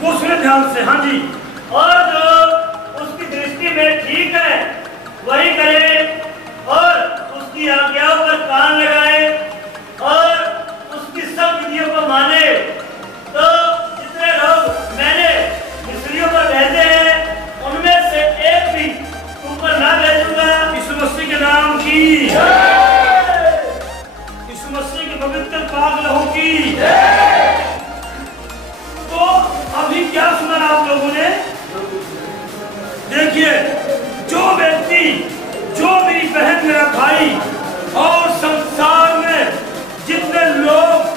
वो सुने ध्यान से। हाँ जी। और जो उसकी दृष्टि में ठीक है वही करे और उसकी आज्ञाओं पर कान लगाए और उसकी सब विधियों को माने। तो जितने लोग मैंने मिस्रियों पर भेजे हैं उनमें से एक भी तुम पर ना भेजूंगा। यीशु मसीह के नाम की, यीशु मसीह के पवित्र पाक लहू की। तो अभी क्या सुना आप लोगों ने? देखिए, जो व्यक्ति, जो मेरी बहन, मेरा भाई और संसार में जितने लोग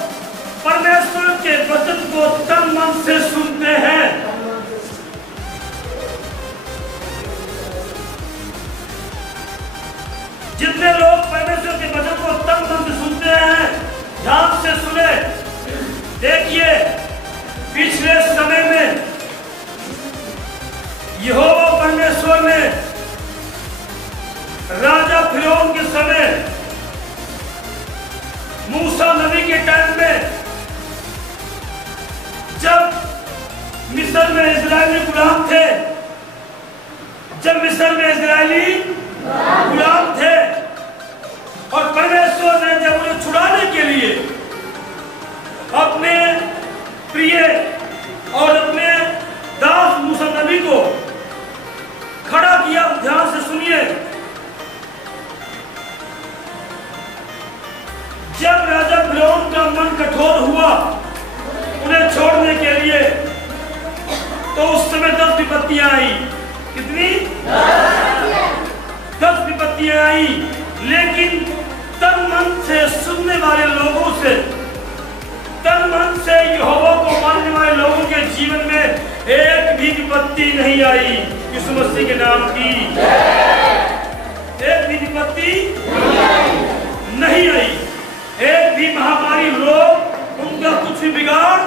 परमेश्वर के वचन को तन मन से सुनते हैं, जितने लोग परमेश्वर के वचन को तन मन से सुनते हैं, ध्यान से सुने। देखिए, पिछले समय में यहोवा परमेश्वर ने राजा फिरौन के समय, मूसा नबी के टाइम में, जब मिस्र में इजरायली गुलाम थे, जब मिस्र में इजरायली गुलाम थे और परमेश्वर ने जब उन्हें छुड़ाने के लिए अपने प्रिय और अपने दास मूसा नबी को खड़ा किया। ध्यान से सुनिए, जब राजा फिरौन का मन कठोर हुआ उन्हें छोड़ने के लिए, तो उस समय 10 विपत्तियां आई। कितनी? 10 विपत्तियां आई। लेकिन तन मन से सुनने वाले लोगों से, तन मन से यहोवा को मानने वाले लोगों के जीवन में एक भी विपत्ति नहीं आई। यीशु मसीह के नाम की, एक भी विपत्ति नहीं आई। एक भी महामारी, रोग उनका कुछ भी बिगाड़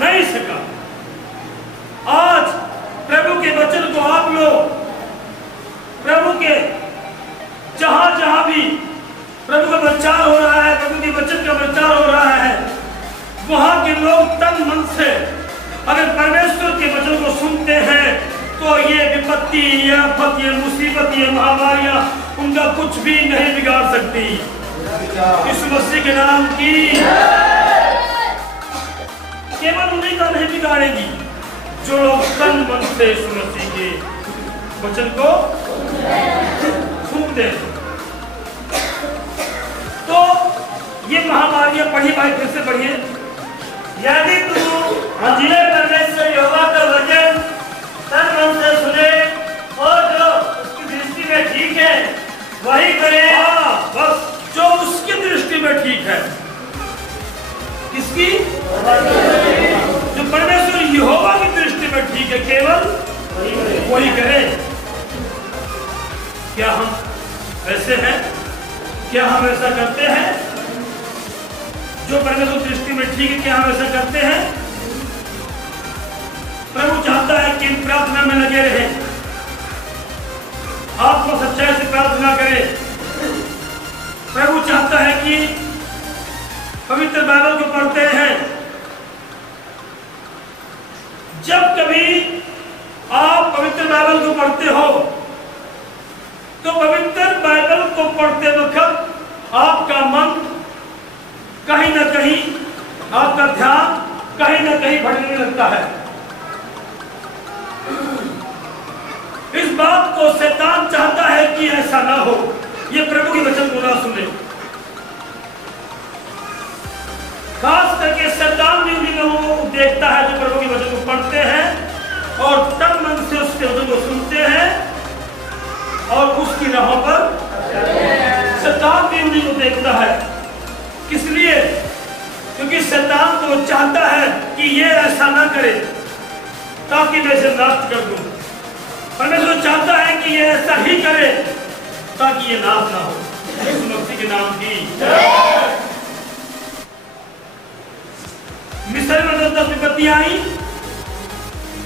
नहीं सका। आज प्रभु के वचन को आप लोग, प्रभु के जहां जहां भी प्रभु का प्रचार हो रहा है, प्रभु के वचन का प्रचार हो रहा है, वहां के लोग तन मन से अगर परमेश्वर के वचन को सुनते हैं तो ये विपत्ति, ये आफत, ये मुसीबत, ये महामारियां उनका कुछ भी नहीं बिगाड़ सकती। यीशु मसीह के नाम की, केवल उन्हीं का नहीं बिगाड़ेगी जो लोग तन मन से यीशु मसीह के वचन को सुनते हैं। तो ये महामारियां पढ़ी भाई, फिर से पढ़िए। यदि तू जिले परमेश्वर यहोवा का वचन तन मन से सुने और जो उसकी दृष्टि में ठीक है वही करे। बस, जो उसकी दृष्टि में ठीक है। किसकी? जो परमेश्वर यहोवा की दृष्टि में ठीक है, केवल वही करे। क्या हम ऐसे हैं? क्या हम ऐसा करते हैं? जो परमेश्वर दृष्टि में ठीक है, क्या हम ऐसा करते हैं? प्रभु चाहता है कि प्रार्थना में लगे रहें, आत्मा सच्चाई से प्रार्थना करें। प्रभु चाहता है कि पवित्र बाइबल को पढ़ते हैं। जब कभी आप पवित्र बाइबल को पढ़ते हो तो पवित्र बाइबल को पढ़ते वक्त आपका मन कहीं ना कहीं, आपका ध्यान कहीं ना कहीं भटकने लगता है। इस बात को शैतान चाहता है कि ऐसा ना हो, ये प्रभु के वचन को ना सुने। खास करके शैतान भी उन्हीं लोगों को देखता है जो प्रभु के वचन को पढ़ते हैं और तन मन से उसके वचन को सुनते हैं और उसकी राहों पर शैतान भी उन्हीं को देखता है। किस लिए? क्योंकि शैतान तो चाहता है कि ये ऐसा ना करे ताकि मैं इसे नाश कर दूं। परमेश्वर चाहता है कि ये ऐसा ही करे ताकि ये नाश ना हो। यीशु मसीह के नाम की। मिस्र में 10 विपत्तियां आई,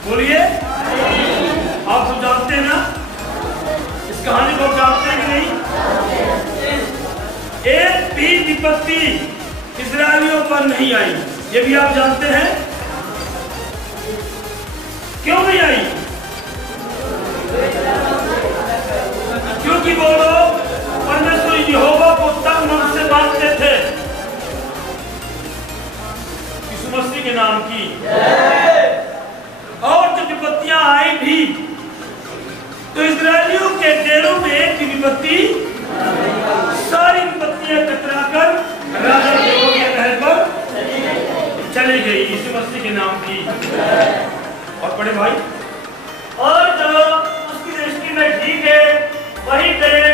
बोलिए। आप सब जानते हैं ना इस कहानी को? जानते हैं कि नहीं? एक भी विपत्ति इस्राएलियों पर नहीं आई, ये भी आप जानते हैं। की। और जब विपत्तियां आई भी तो इजरायलियों के डेरों में एक भी विपत्ति, सारी विपत्तियां टकराकर राजा के महल पर चली गई यीशु मसीह के नाम की। और बड़े भाई, और जो उसकी दृष्टि में ठीक है वही करे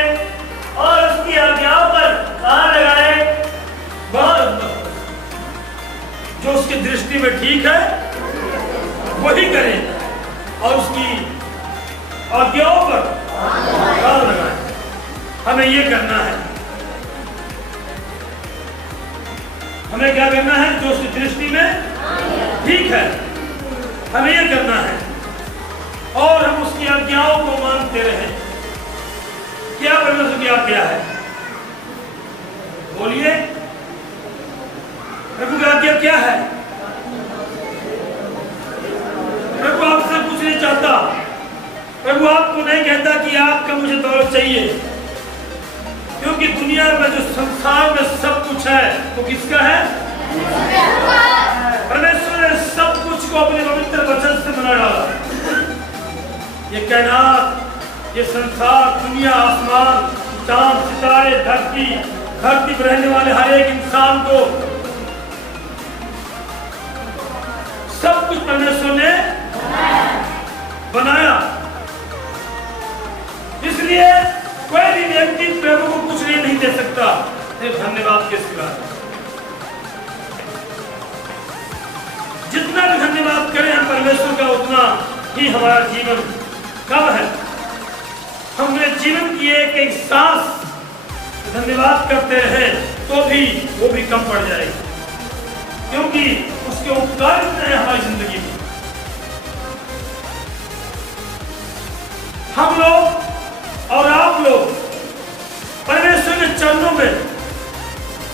और उसकी आज्ञाओं पर कान लगाए। जो उसकी दृष्टि में ठीक है वही करे और उसकी आज्ञाओं पर कान लगाए। हमें ये करना है। हमें क्या करना है? जो उसकी दृष्टि में ठीक है हमें ये करना है और हम उसकी आज्ञाओं को मानते रहें। क्या परमेश्वर की आज्ञा है? बोलिए, प्रभु की आज्ञा क्या है? प्रभु आपसे कुछ नहीं चाहता। प्रभु आपको नहीं कहता कि आपका मुझे दौलत चाहिए, क्योंकि दुनिया में जो संसार में सब कुछ है वो किसका है? परमेश्वर ने सब कुछ को अपने पवित्र वचन से बना डाला। ये कायनात, ये संसार, दुनिया, आसमान, चांद, सितारे, धरती पर रहने वाले हर एक इंसान को सब कुछ परमेश्वर ने बनाया। इसलिए कोई भी व्यक्ति प्रभु को कुछ नहीं दे सकता धन्यवाद के सिवा। जितना भी धन्यवाद करें हम परमेश्वर का, उतना ही हमारा जीवन कम है। हमने जीवन की एक एक सांस धन्यवाद करते रहे तो भी वो भी कम पड़ जाएगी, क्योंकि उसके उपकार इतने हैं हमारी जिंदगी में। हम लोग और आप लोग परमेश्वर के चरणों में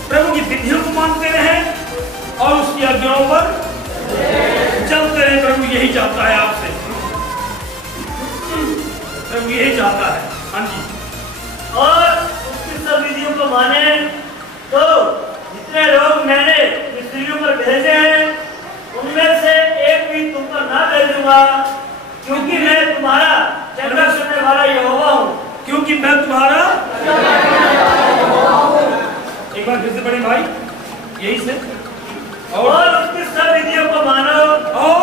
प्रभु की विधियों को मानते रहे और उसकी आज्ञाओं पर चलते रहे। प्रभु यही चाहता है आपसे, प्रभु यही चाहता है। हाँ जी। और उसकी सब विधियों को माने तो जितने लोग मैंने मिस्रियों पर भेजे हैं उनमें से एक भी तुम पर ना भेजूंगा, क्योंकि मैं तुम्हारा झगड़ा सुनने वाला यहोवा हूँ। क्योंकि मैं तुम्हारा, एक बार फिर से बड़े भाई यही से, और उसकी सब विधियों को मानो और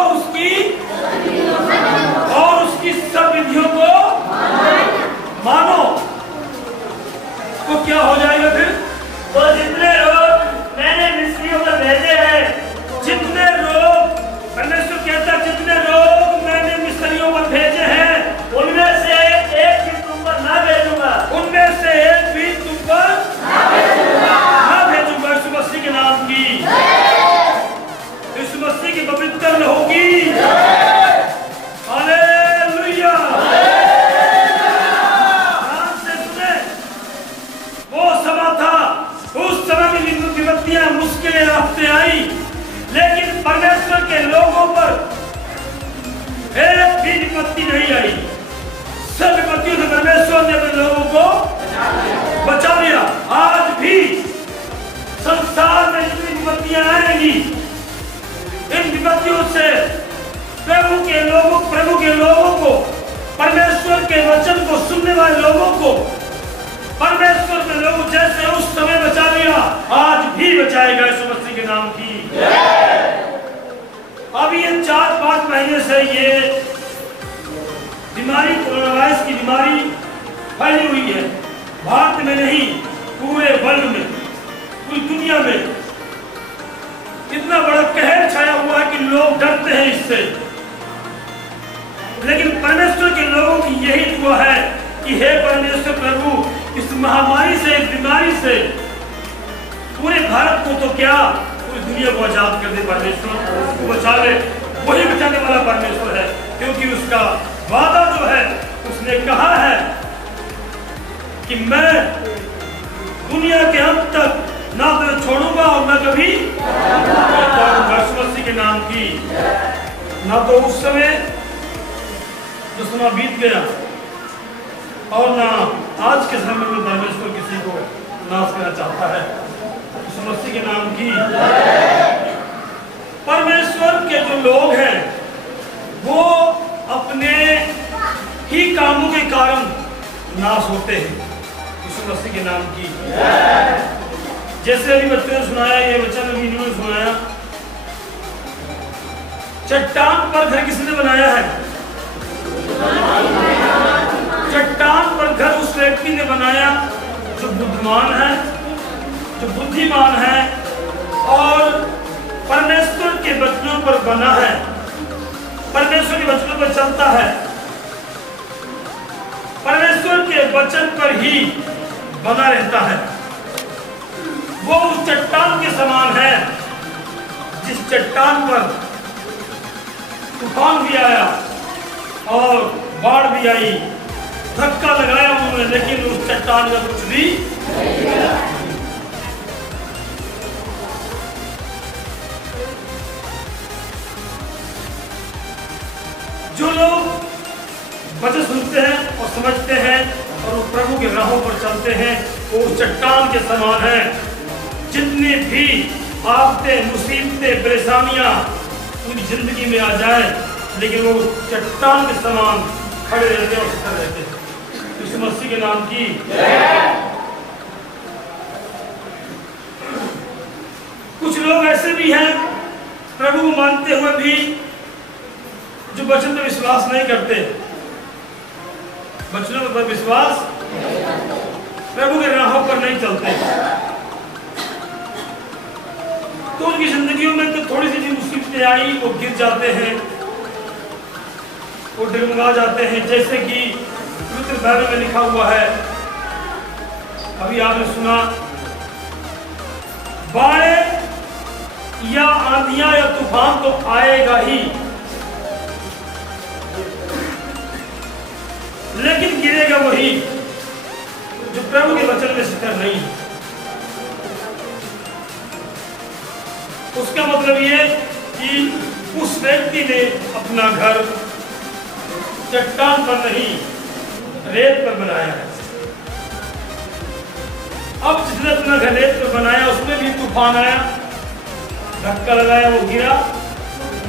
उसकी सब विधियों को मानो। तो क्या हो जाएगा फिर? तो जितने लोग मैंने मिस्रियों पर भेजे हैं, जितने लोग, परमेश्वर कहता है जितने लोग मैंने मिस्रियों पर भेजे हैं उनमें से एक भी तुम पर ना भेजूंगा। उनमें से एक भी तुम पर ना भेजूंगा। यीशु मसीह के नाम की, यीशु मसीह की पवित्र लहू की हालेलुया। ध्यान से सुने, वो समय था, उस समय में विपत्तियां, मुश्किलें आते आई, लेकिन परमेश्वर के लोगों पर एक भी विपत्ति नहीं आई। सब विपत्तियों से परमेश्वर ने अपने लोगों को बचा लिया। आज भी संसार में जितनी विपत्तियां आएंगी, इन विपत्तियों से प्रभु के लोगों को, परमेश्वर के वचन को सुनने वाले लोगों को परमेश्वर के लोग जैसे उस समय बचा लिया, आज भी बचाएगा यीशु मसीह के नाम की। अभी ये 4-5 महीने से ये बीमारी, कोरोना वायरस की बीमारी फैली हुई है। भारत में नहीं, पूरे वर्ल्ड में, पूरी दुनिया में इतना बड़ा कहर छाया हुआ है कि लोग डरते हैं इससे। लेकिन परमेश्वर के लोगों की यही दुआ है कि हे परमेश्वर प्रभु, इस महामारी से, इस बीमारी से पूरे भारत को तो क्या, पूरी दुनिया को आजाद कर दे। परमेश्वर उसको बचा ले, वही बचाने वाला परमेश्वर है, क्योंकि उसका वादा जो है, उसने कहा है कि मैं दुनिया के अंत तक ना तो छोड़ूंगा और ना कभी यीशु मसीह के नाम की। ना तो उस समय जो समय बीत गया और ना आज के समय में परमेश्वर किसी को नाश करना चाहता है। यीशु मसीह के नाम की। परमेश्वर के जो लोग हैं वो अपने ही कामों के कारण नाश होते हैं। यीशु मसीह के नाम की। जैसे अभी बच्चों ने सुनाया, ये वचन अभी इन्होंने सुनाया, चट्टान पर घर किसने बनाया है? चट्टान पर घर उस व्यक्ति ने बनाया जो बुद्धिमान है, जो बुद्धिमान है और परमेश्वर के वचनों पर बना है, परमेश्वर के वचनों पर चलता है, परमेश्वर के वचन पर ही बना रहता है। वो उस चट्टान के समान है जिस चट्टान पर तूफान भी आया और बाढ़ भी आई, धक्का लगाया उन्होंने, लेकिन उस चट्टान का कुछ भी जो लोग वचन सुनते हैं और समझते हैं और वो प्रभु के राहों पर चलते हैं, वो उस चट्टान के समान है। जितनी भी आफतें, मुसीबतें, परेशानियां उनकी जिंदगी में आ जाए, लेकिन वो चट्टान के समान खड़े रहते हैं और स्थिर रहते हैं। यीशु मसीह के नाम की। कुछ लोग ऐसे भी हैं प्रभु को मानते हुए भी जो वचन पर विश्वास नहीं करते, वचनों पर विश्वास, प्रभु के राहों पर नहीं चलते, तो उनकी जिंदगियों में तो थोड़ी सी भी मुसीबतें आई, वो गिर जाते हैं, वो डगमगा जाते हैं। जैसे कि पवित्र बाइबल में लिखा हुआ है, अभी आपने सुना, बाढ़ या आंधियां या तूफान तो आएगा ही, लेकिन गिरेगा वही जो प्रभु के वचन में स्थिर नहीं है। उसका मतलब ये कि उस व्यक्ति ने अपना घर चट्टान पर नहीं, रेत पर बनाया है। अब जिसने अपना घर रेत पर बनाया, उसमें भी तूफान आया, धक्का लगाया, वो गिरा,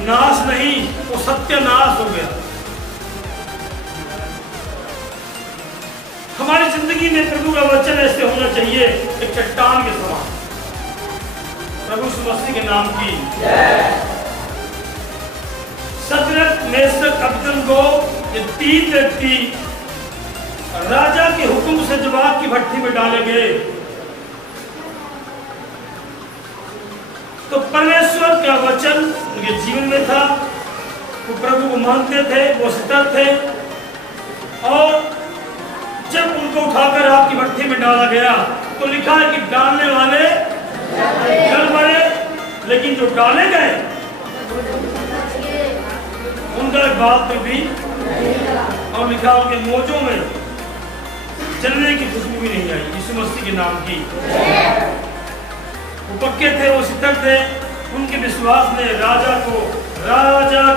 नाश नहीं, वो सत्यानाश हो गया। हमारी जिंदगी में प्रभु का वचन ऐसे होना चाहिए, एक चट्टान के समान। प्रभु यीशु मसीह के नाम की। शद्रक, मेशक, अबेदनगो, ये तीन व्यक्ति राजा के हुक्म से जब आग की भट्ठी में डाले गए, तो परमेश्वर का वचन उनके जीवन में था, वो प्रभु को मानते थे, वो स्थिर थे, और जब उनको उठाकर आग की भट्ठी में डाला गया तो लिखा है कि डालने वाले जल मरे, लेकिन जो डाले गए उनका बाल पे भी, और लिखा उनके मोजों में जलने की खुशबू भी नहीं आई। यीशु मसीह के नाम की। वो पक्के थे, वो स्थिर थे, उनके विश्वास ने राजा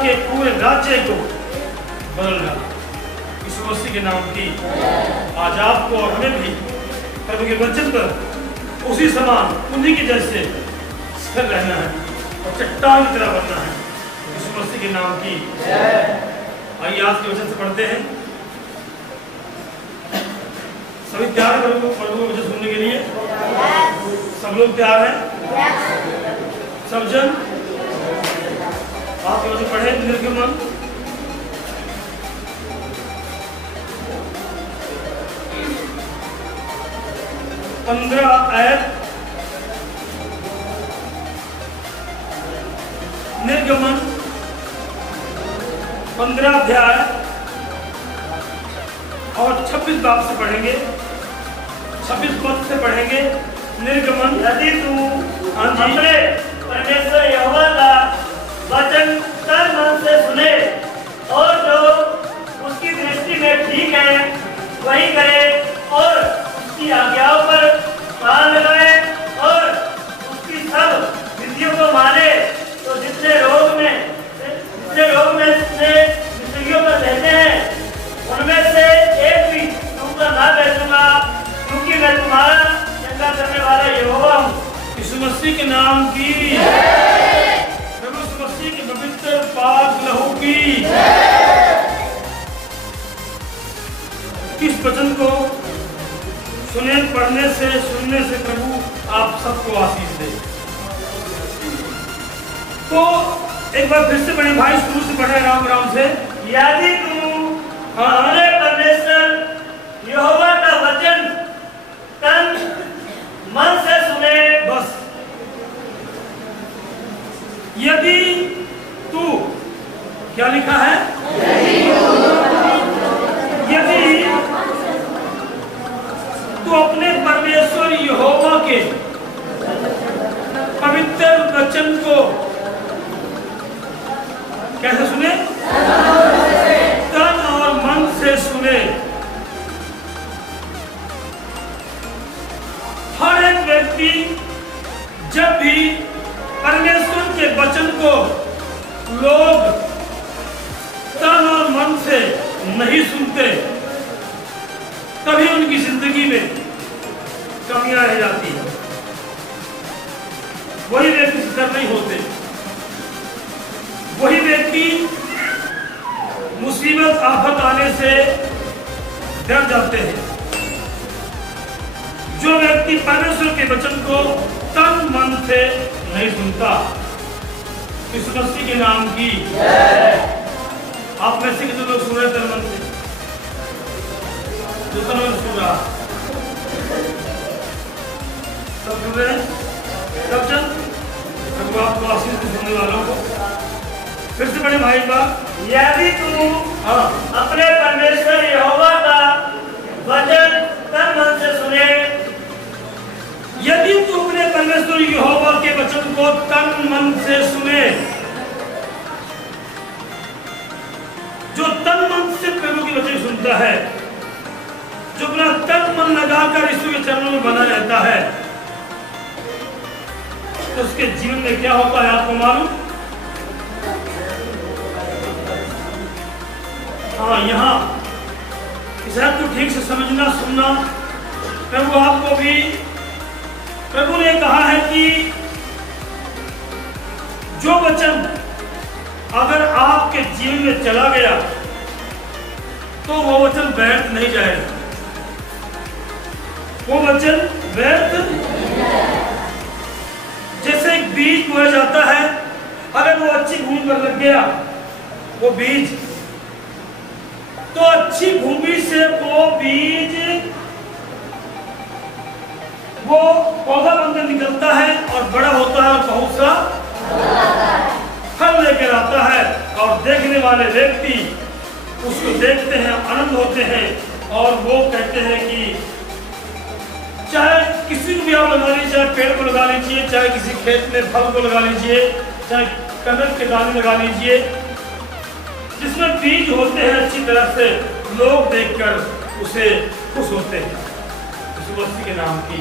के पूरे राज्य को बदल डाला। यीशु मसीह के नाम की। आज आपको और हमें भी प्रभु के वचन पर उसी समान, उन्हीं के जैसे स्थिर रहना है और चट्टान की तरह बनना है। यीशु मसीह के नाम की। आइए आज के वचन से पढ़ते हैं। सभी तैयार हैं प्रभु के वचन सुनने के लिए? सब लोग तैयार हैं? सब जन आप वचन पढ़े निर्गमन 15 आयत, निर्गमन 15 अध्याय और 26 बाब से पढ़ेंगे, 26 पद से पढ़ेंगे। निर्गमन, यदि तू अपने परमेश्वर यहोवा का वचन तन मन से सुने और जो उसकी दृष्टि में ठीक है वही करे और उसकी आज्ञाओं पर कान लगाए और उसकी सब विधियों को माने, तो जितने रोग में जिंदगियों पर रहते हैं उनमें से एक भी तुमको ना बैठूंगा, क्योंकि मैं तुम्हारा चंगा करने वाला यहोवा हूँ। यीशु मसीह के नाम की। प्रभु की। इस वचन को सुने, पढ़ने से, सुनने से प्रभु आप सबको आशीष दे। तो एक बार फिर से पढ़े भाई, शुरू से पढ़े राम राम से। यदि तू हमारे परमेश्वर यहोवा का वचन तन मन से सुने, बस यदि तू, क्या लिखा है, यदि तू अपने परमेश्वर यहोवा के पवित्र वचन को कैसे सुने, तन और मन से सुने। हर एक व्यक्ति जब भी परमेश्वर के वचन को लोग तन और मन से नहीं सुनते, तभी उनकी जिंदगी में कमियां रह जाती हैं। वही व्यक्ति सिद्ध नहीं होते, वही व्यक्ति मुसीबत आफत आने से डर जाते हैं। जो व्यक्ति परमेश्वर के वचन को तन मन से नहीं सुनता, इस मसीह के नाम की आप में से कितने लोग सुन रहे तन मन से, जो तन मन सुन रहा, सब सुन रहे हैं, सब जन प्रभु आपको आशीष दे सुनने वालों को। फिर से बड़े भाई बात, यदि तू अपने परमेश्वर यहोवा का वचन तन मन से सुने, यदि तू अपने परमेश्वर यहोवा के वचन को तन मन से सुने, जो तन मन से प्रभु की वचन सुनता है, जो अपना तन मन लगाकर यीशु के चरणों में बना रहता है, तो उसके जीवन में क्या होता है आपको मालूम? हाँ, यहाँ इस बात को ठीक से समझना, सुनना। प्रभु आपको भी, प्रभु ने कहा है कि जो वचन अगर आपके जीवन में चला गया तो वो वचन व्यर्थ नहीं जाएगा, वो वचन व्यर्थ। जैसे एक बीज बोया जाता है, अगर वो अच्छी भूमि पर लग गया वो बीज, तो अच्छी भूमि से वो बीज, वो पौधा बनकर निकलता है और बड़ा होता है और बहुत सा फल लेकर आता है, और देखने वाले व्यक्ति उसको देखते हैं, आनंद होते हैं, और वो कहते हैं कि चाहे किसी को भी आप लगा लीजिए, चाहे पेड़ को लगा लीजिए, चाहे किसी खेत में फल को लगा लीजिए, चाहे कनक के दाने लगा लीजिए, जिसमें बीज होते हैं, अच्छी तरह से लोग देखकर उसे खुश होते हैं। यीशु मसीह के नाम की